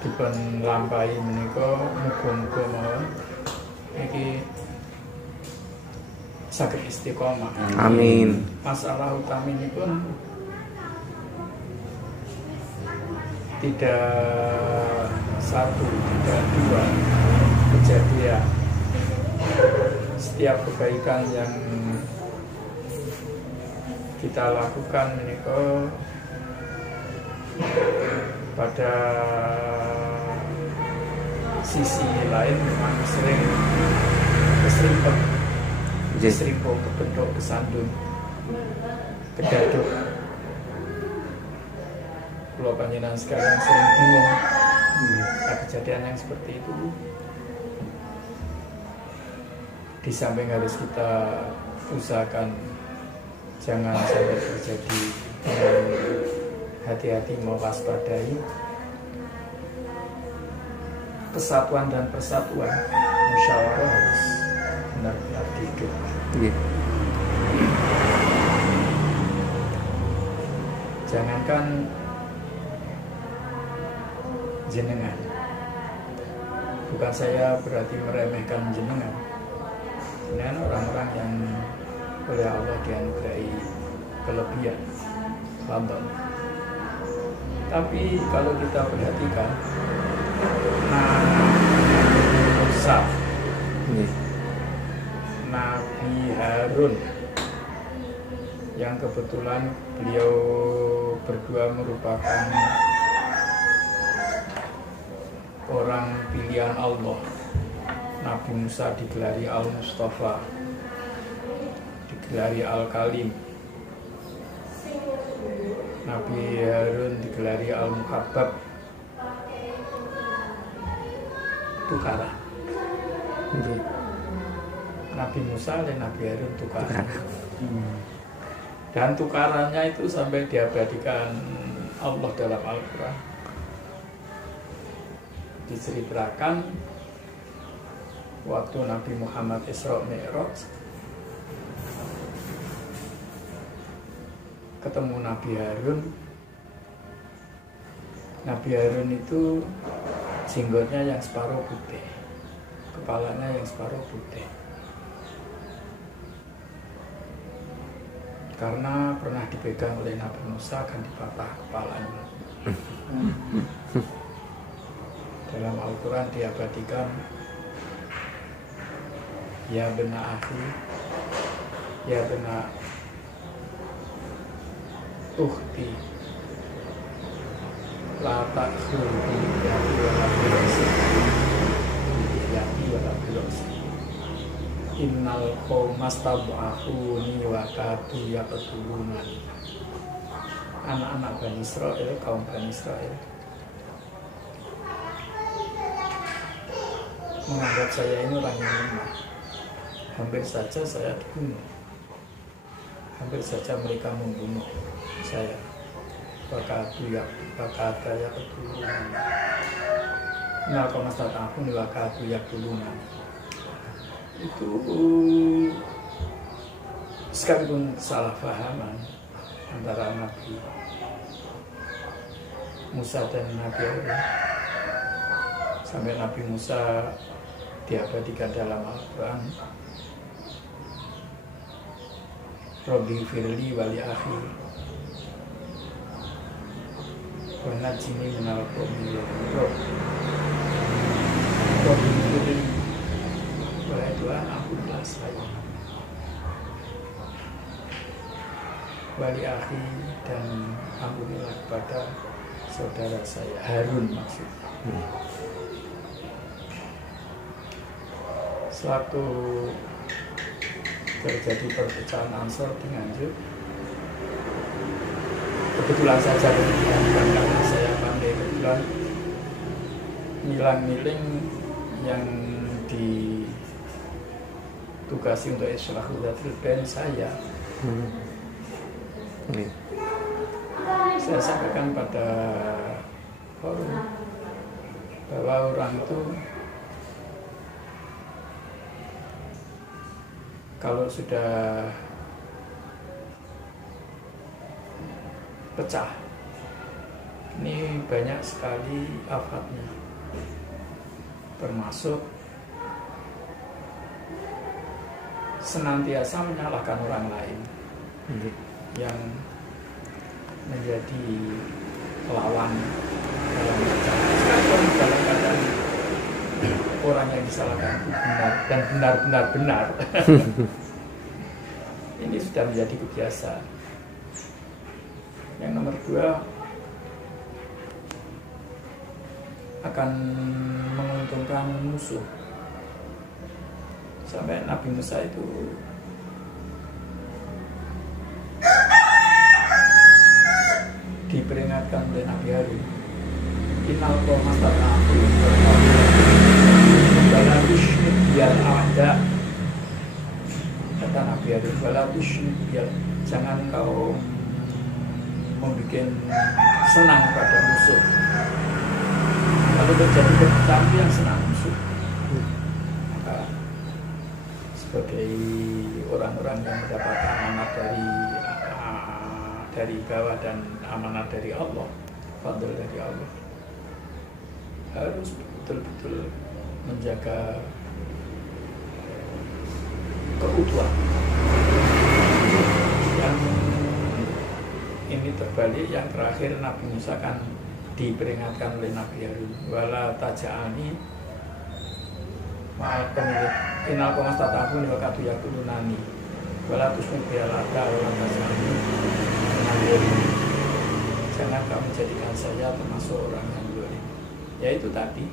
dipun lampahi menika muga-muga mawon iki saged istiqomah. Amin. Masalah utaminipun tidak satu, tidak dua kejadian. Setiap kebaikan yang kita lakukan menika pada sisi lain memang sering keserimpet, kebentuk, kesandung, kedaduk. Kalau panjenengan sekarang sering bingung kejadian yang seperti itu, di samping harus kita usahakan jangan sampai terjadi, hati-hati mewaspadai kesatuan dan persatuan, musyawarah harus benar-benar hidup. Jangankan jenengan, bukan saya berarti meremehkan jenengan orang-orang yang oleh Allah dianugerahi kelebihan, fadl. Tapi kalau kita perhatikan Musa, Nabi Harun, yang kebetulan beliau berdua merupakan orang pilihan Allah. Nabi Musa digelari Al-Mustafa, digelari Al-Kalim. Nabi Harun digelari Al-Muhabbab, tukaran. Nabi Musa dan Nabi Harun tukaran. Dan tukarannya itu sampai diabadikan Allah dalam Al-Quran. Diceritakan waktu Nabi Muhammad Isra Mi'raj ketemu Nabi Harun. Nabi Harun itu jenggotnya yang separuh putih, kepalanya yang separuh putih, karena pernah dipegang oleh Nabi Musa akan dipatah kepalanya. Dalam Al-Quran diabadikan, ya bena akhi, ya bena ukhti, la ta'khudhu yati wa la birosi, yati wa la birosi, innal qawmas tab'ahuni wa kadu yaqtuluna. Anak-anak Bani Israel, kaum Bani Israel menganggap saya ini orang yang lemah. Hampir saja saya dibunuh, hampir saja mereka membunuh saya. Wakatu ya ketulungan. Nah, kalau masalah aku nih wakatu ya ketulungan itu sekalipun kesalahpahaman antara Nabi Musa dan Nabi Harun, sampai Nabi Musa diabadikan dalam Al-Quran, Rabbi firli wali akhi wa najini minal qawmi Rabbi firli wahai Tuhan, ampunilah saya, wali akhi, dan ampunilah kepada saudara saya Harun maksudnya. Sewaktu terjadi perpecahan Ansor di Nganjuk, kebetulan saja karena saya pandai, kebetulan milang-miling yang ditugasi untuk Islahul Dzatil Bain saya. Saya sampaikan pada forum bahwa orang itu kalau sudah pecah Ini banyak sekali afatnya, termasuk senantiasa menyalahkan orang lain yang menjadi lawan dalam keadaan orang yang disalahkan itu benar dan benar-benar benar. Ini sudah menjadi kebiasaan. Yang nomor 2, akan menguntungkan musuh. Sampai Nabi Musa itu diperingatkan oleh Nabi Harun, Innal qawma stata'u wala tusyrik biyal a'da. Kata Nabi Harun, wala tusyrik biyal, jangan kau membuat senang pada musuh. Kalau terjadi perpecahan yang senang musuh, maka sebagai orang-orang yang mendapat amanat dari bawah dan amanat dari Allah, fadl dari Allah, harus betul-betul menjaga keutuhan. Yang ini terbalik, yang terakhir Nabi Musa kan diperingatkan oleh Nabi Harun, wala taja'ani ma'al qanil innal qawma stata'u wa qad yaqulunani wala tusmik bi'alata wala taja'ani. Jangan kamu jadikan saya termasuk orang yang zalim. Yaitu tadi,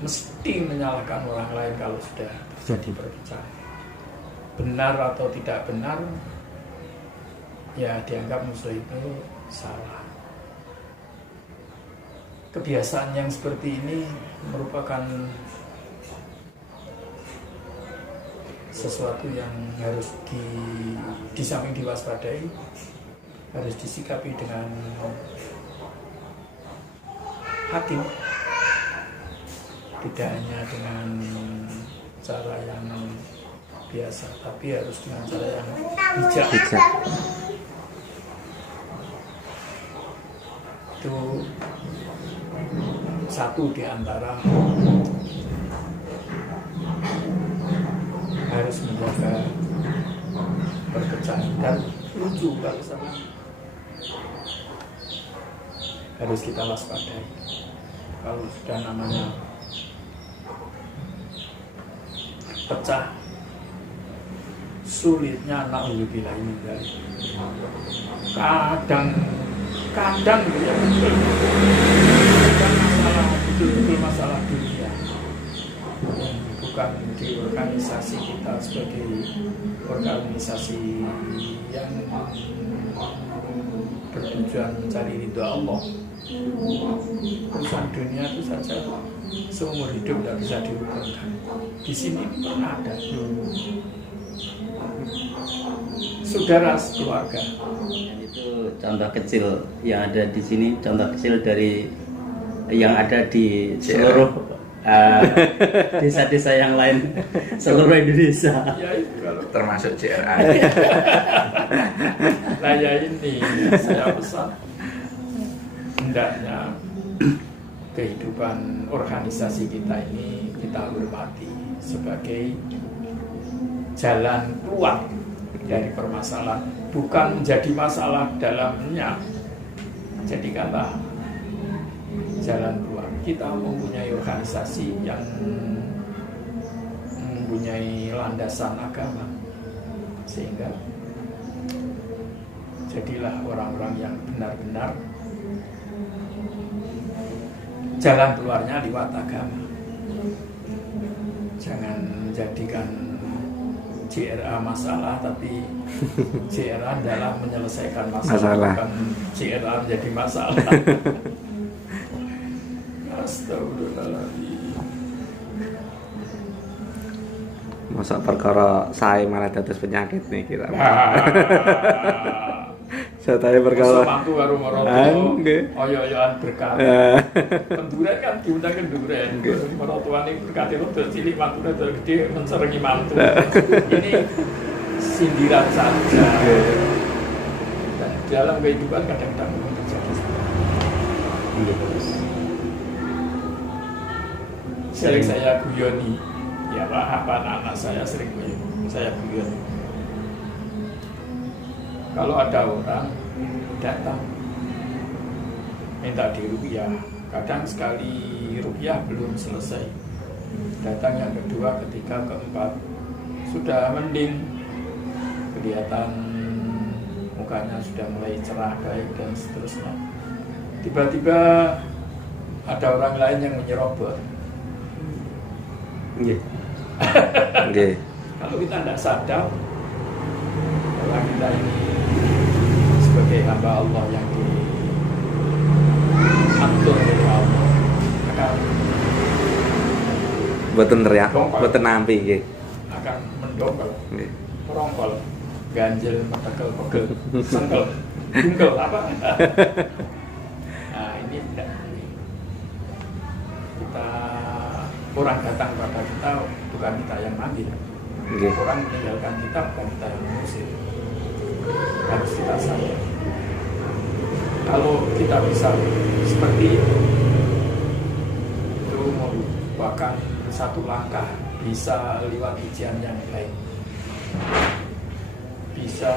mesti menyalahkan orang lain kalau sudah terjadi perpecahan. Benar atau tidak benar, ya dianggap musuh itu salah. Kebiasaan yang seperti ini merupakan sesuatu yang harus di samping diwaspadai, harus disikapi dengan hati, tidak hanya dengan cara yang biasa, tapi harus dengan cara yang bijak. Itu satu di antara harus menjaga perpecahan. Dan lucu kalau sama, harus kita waspadai. Kalau sudah namanya pecah, sulitnya na'udzubillah ini dari kadang ya, betul masalah dunia, bukan di organisasi kita sebagai organisasi yang bertujuan mencari ridho Allah. Urusan dunia itu saja seumur hidup tidak bisa dirukunkan. Di sini pernah ada saudara keluarga. Itu contoh kecil yang ada di sini, contoh kecil dari yang ada di seluruh desa-desa yang lain seluruh Indonesia. Ya itu kalau termasuk JRA. Nah ya ini saya pesan, hendaknya kehidupan organisasi kita ini kita hormati sebagai jalan keluar dari permasalahan, bukan menjadi masalah dalamnya. Jadikanlah jalan keluar. Kita mempunyai organisasi yang mempunyai landasan agama, sehingga jadilah orang-orang yang benar-benar jalan keluarnya lewat agama. Jangan menjadikan JRA masalah, tapi JRA adalah menyelesaikan masalah. Bukan JRA menjadi masalah. Astagfirullahaladzim. Masa perkara saya malah dados penyakit nih kita. Saya tanya perkara mantu karo maratuwa. Oyo-oyoan berkat. Penduren kan diundang kenduren. Maratuwane berkate rada cilik, mantune rada gede menserengi mantu. Ini sindiran saja. Dan dalam kehidupan kadang-kadang terjadi. Sering saya guyoni, ya Pak, apa anak saya sering saya guyoni. Kalau ada orang datang minta diruqyah, kadang sekali ruqyah belum selesai, datang yang kedua, ketiga, keempat, sudah mending, kelihatan mukanya sudah mulai cerah, baik dan seterusnya. Tiba-tiba ada orang lain yang menyerobot. Kalau kita tidak sadar bahwa kita ini sebagai hamba Allah yang diatur oleh Allah, akan Mboten teriak, mboten nampi nggih. Akan mendongkol, merongkol, ganjil, metekel, pegel, sengkel, bungkel, apa? Nah ini tidak. Kita, orang datang pada kita, bukan kita yang manggil. Orang meninggalkan kita, bukan kita yang mengusir. Harus kita sadar. Kalau kita bisa seperti itu merupakan satu langkah bisa lewat ujian yang baik. Bisa,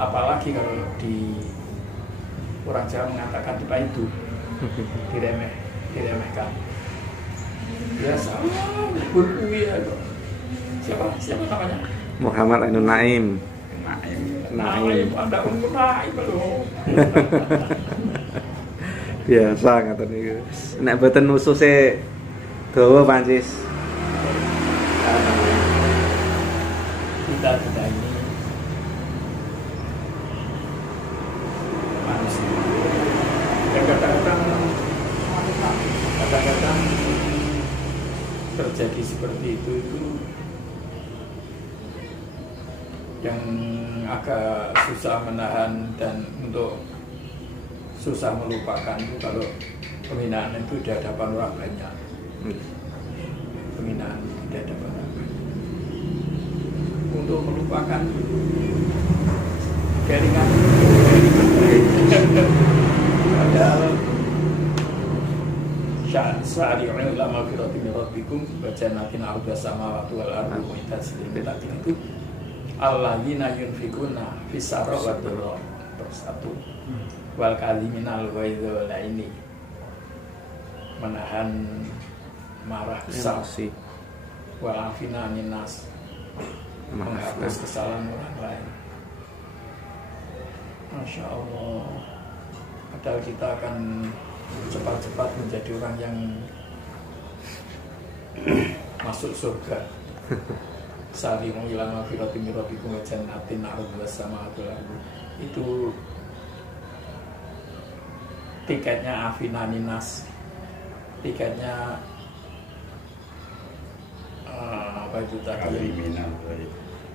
apalagi kalau di orang Jawa mengatakan tiba itu diremehkan. Biasa, berkuwi ya. Siapa namanya? Muhammad Ainun Naim. Naim, ada Naim loh. Biasa ngaten niku. Nek mboten ususe dawa pancis. Kita ini manusia. Kadang-kadang terjadi seperti itu yang agak susah menahan dan untuk susah melupakan itu kalau penghinaan itu di hadapan orang banyak. Penghinaan di hadapan orang banyak. Untuk melupakan keringan. Padahal syari'ul ulama firati min rabbikum bajanatin arda samawati wal ardi mu'iddat lil itu alladzina yunfikuna fis sarra wa dharra bersatu wal kaliminal ghaidha ini menahan marah kesal wal afina minas menghapus kesalahan orang lain. Masya Allah, padahal kita akan cepat-cepat menjadi orang yang masuk surga. Sari'u ila magfiratin min rabbikum wa jannatin 'arduha as-samawati wal ardu. Itu tiketnya Afina Ninas. Tiketnya apa itu tadi?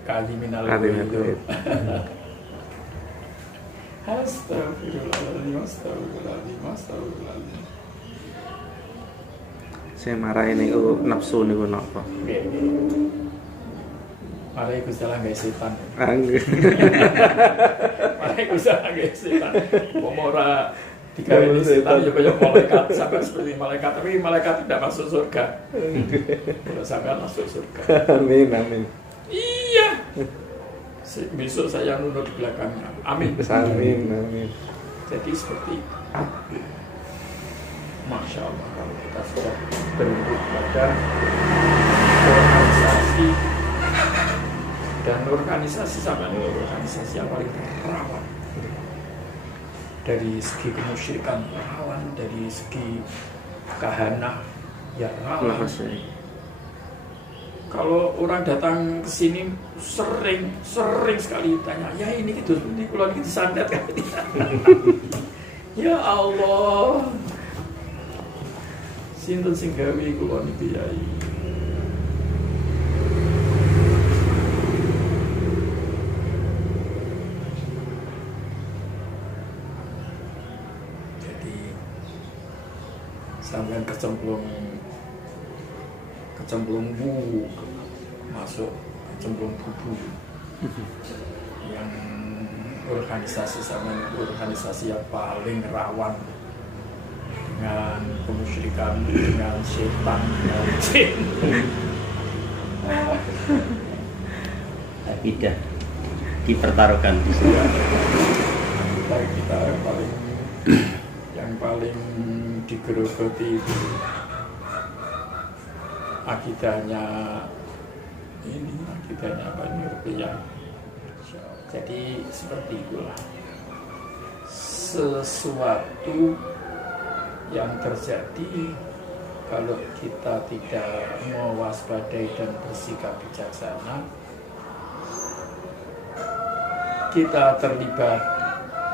Kaliminal Ghaib. Astagfirullahaladzim. Saya marah ini nafsu niku napa? Malah iku salah guys setan. Angger. Malah iku salah guys setan. Pomora digawe setan ya kaya malaikat, sampai seperti malaikat, tapi malaikat tidak masuk surga. Kalau sampai masuk surga. Amin amin. Iya. Besok saya nunduk di belakangnya. Amin. Amin amin. Jadi seperti itu. Masya Allah, kalau kita sudah bentuk pada organisasi dan organisasi sampai organisasi yang paling rawan dari segi kemusyrikan rawan, dari segi kahanah ya rawan. Kalau orang datang ke sini sering sekali tanya, ya ini gitu, ini kalau gitu sandat kan? Ya Allah, sinten sing gawe kula niki yai. Jadi sampean kecemplung masuk kecemplung bubu yang organisasi sama organisasi yang paling rawan kemusyrikan dengan setan dan jin. Akidah dipertaruhkan di sini. Kita yang paling digerogoti itu akidahnya apa ini rupiah. Jadi seperti itulah sesuatu yang terjadi kalau kita tidak mewaspadai dan bersikap bijaksana, kita terlibat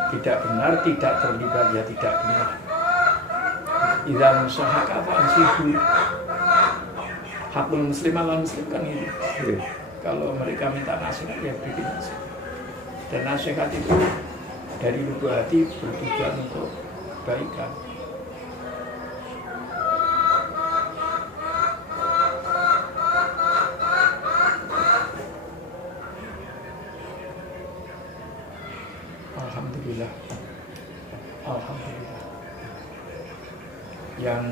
tidak benar, tidak terlibat ya tidak benar. Idza musahaka fa'ansihu. Hakul muslim ala muslim kan itu. Kalau mereka minta nasihat ya beri nasihat. Dan nasihat itu dari lubuk hati bertujuan untuk kebaikan. Alhamdulillah. Alhamdulillah. Yang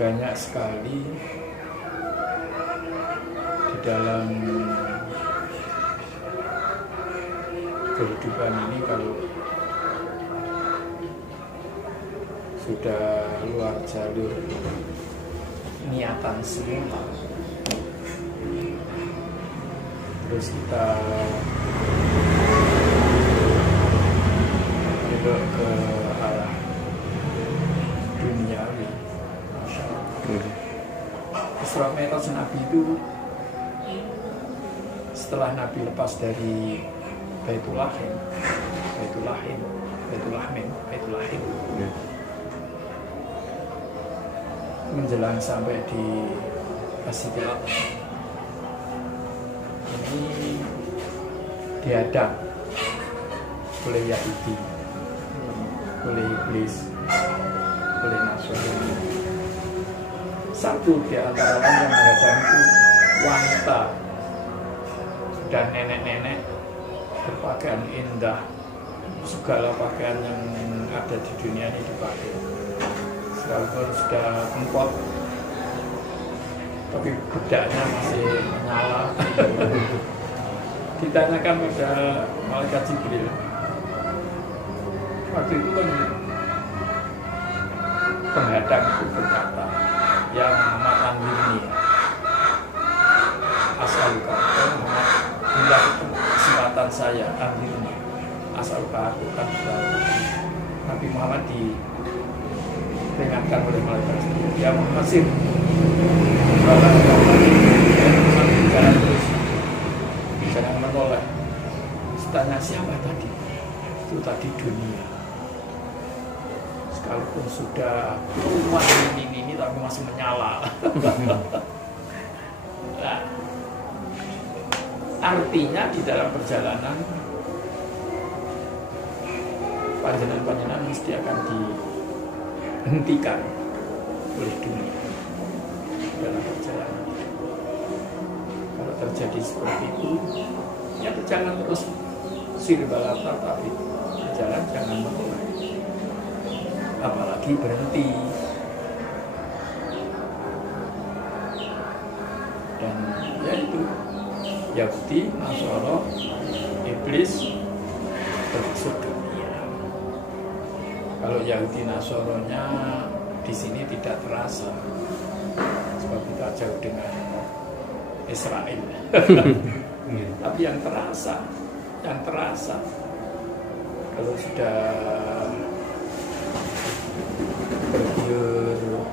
banyak sekali di dalam kehidupan ini kalau sudah luar jalur niatan semula, terus kita belok ke arah duniawi. Masya Allah. Isra Mi'raj Nabi itu setelah Nabi lepas dari Baitul Lahim, menjelang sampai di Masjidil Aqsa, ini dihadang oleh Yahudi, oleh iblis, oleh Nasrani. Satu di antara orang yang menghadang itu wanita dan nenek-nenek berpakaian indah, segala pakaian yang ada di dunia ini dipakai, sekalipun sudah empot tapi bedaknya masih menyala. Ditanyakan pada malaikat Jibril, waktu itu kan penghadang itu berkata, ya Muhammad anjirni, as'aluka, Muhammad bila kesempatan saya anjirni, as'aluka, aku kan Nabi Muhammad diperingatkan oleh malaikat Jibril, ya Muhammad sir, jangan terus, jangan menoleh. Tanya siapa tadi? Itu tadi dunia. Sekalipun sudah keluar ini tapi masih menyala. Nah, artinya di dalam perjalanan panjenengan mesti akan dihentikan oleh dunia dalam perjalanan. Kalau terjadi seperti itu, ya jangan terus sirbalata, tapi jalan jangan menoleh, apalagi berhenti. Dan ya itu Yahudi, Nasrani, iblis termasuk dunia. Kalau Yahudi Nasrani-nya di sini tidak terasa, sebab kita jauh dengan Israel. Tapi yang terasa kalau sudah bergiur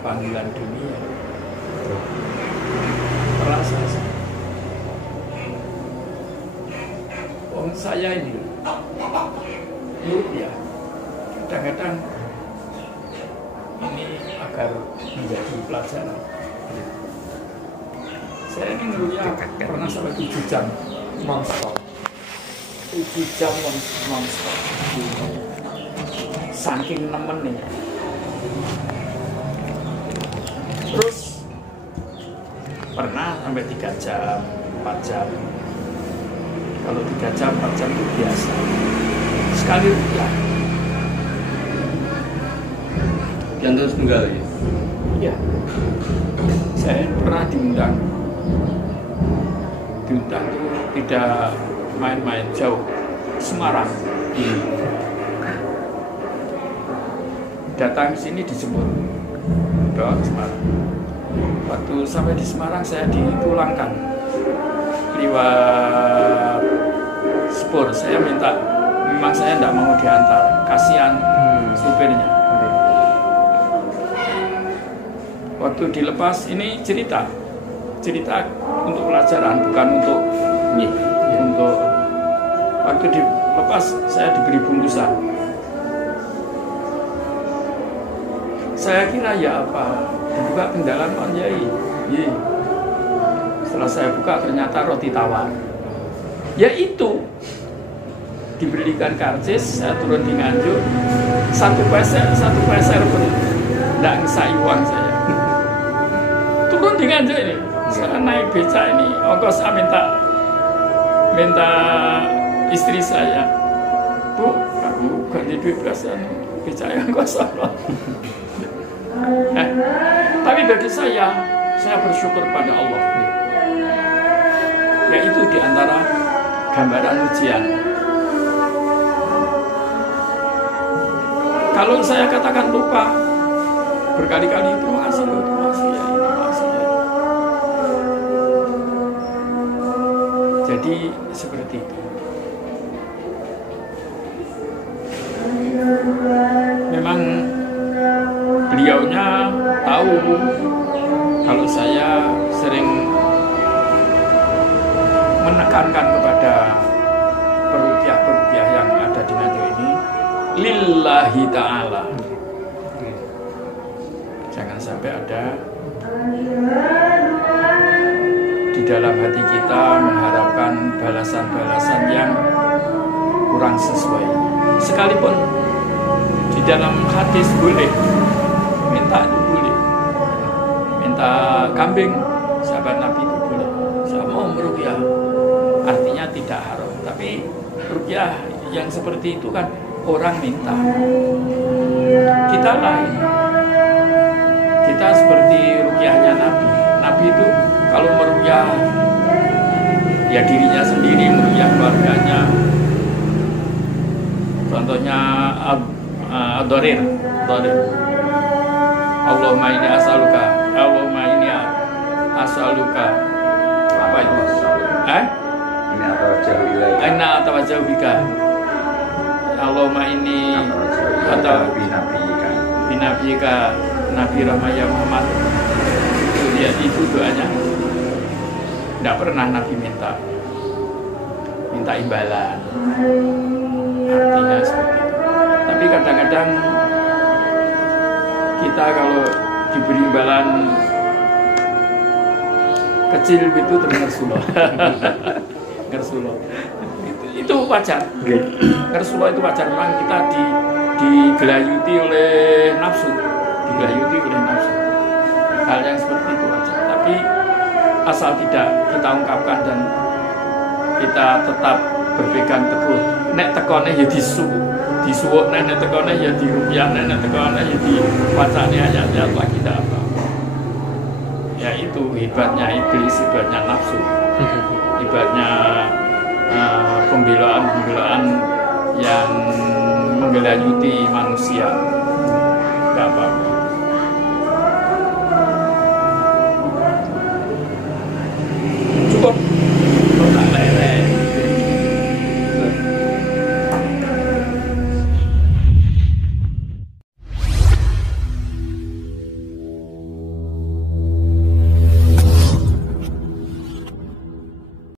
panggilan dunia, terasa. Saya ini ya kadang-kadang ini agar menjadi pelajaran. Saya ini dulunya pernah sampai 7 jam non-stop. 7 jam non-stop. Saking nemen nih. Terus pernah sampai 3 jam, 4 jam. Kalau 3 jam, 4 jam itu biasa. Sekali ya Contoh tunggal ya. Ya, saya pernah diundang tidak main-main jauh, Semarang. Datang ke sini dijemput, bawa ke Semarang. Waktu sampai di Semarang saya dipulangkan lewat spur. Saya minta, memang saya tidak mau diantar, kasihan supirnya. Waktu dilepas ini cerita untuk pelajaran, bukan untuk untuk waktu dilepas saya diberi bungkusan. Saya kira ya apa, dibuka kendalan Pak Yai. Setelah saya buka ternyata roti tawar. Ya itu, diberikan karcis, saya turun di Nganjuk, satu peser pun tidak ngesai uang saya. Turun di Nganjuk ini, saya naik beca ini, ongkos saya minta istri saya, Bu, kamu ganti duit biasa, beca yang kosong. Tapi bagi saya bersyukur pada Allah. Yaitu diantara gambaran ujian. Kalau saya katakan lupa berkali-kali, terima kasih ya, terima kasih ya. Jadi seperti itu. Memang beliaunya tahu kalau saya sering menekankan kepada peruqyah yang ada di Nganjuk ini lillahi ta'ala. Jangan sampai ada di dalam hati kita mengharapkan balasan-balasan yang kurang sesuai. Sekalipun di dalam hadis boleh minta, itu boleh minta kambing, sahabat Nabi itu boleh. Saya mau meruqyah, artinya tidak haram. Tapi ruqyah yang seperti itu kan orang minta, kita lain. Kita seperti ruqyahnya Nabi. Nabi itu kalau meruqyah ya dirinya sendiri, meruqyah keluarganya. Contohnya Dorir. Allahumma inni as'aluka apa itu? Inna atawajjahu bika. Allahumma inni binabiyika Nabi Rahmaya Muhammad. Itu doanya. Tidak pernah Nabi minta imbalan. Artinya seperti itu. Tapi kadang-kadang kita kalau diberi imbalan kecil itu ngersuloh. Ngersuloh. Itu wajar. Ngersuloh itu wajar. Memang kita digelayuti oleh nafsu. Hal yang seperti itu wajar. Tapi asal tidak kita ungkapkan dan kita tetap berpegang teguh. Nek tekone ya disuwuk, nek tekone ya diruqyah, nek tekone ya diwacane ayat-ayat lagi tidak apa. Ya itu hebatnya iblis, hebatnya nafsu, hebatnya pembelaan yang menggelayuti manusia. Tidak apa-apa.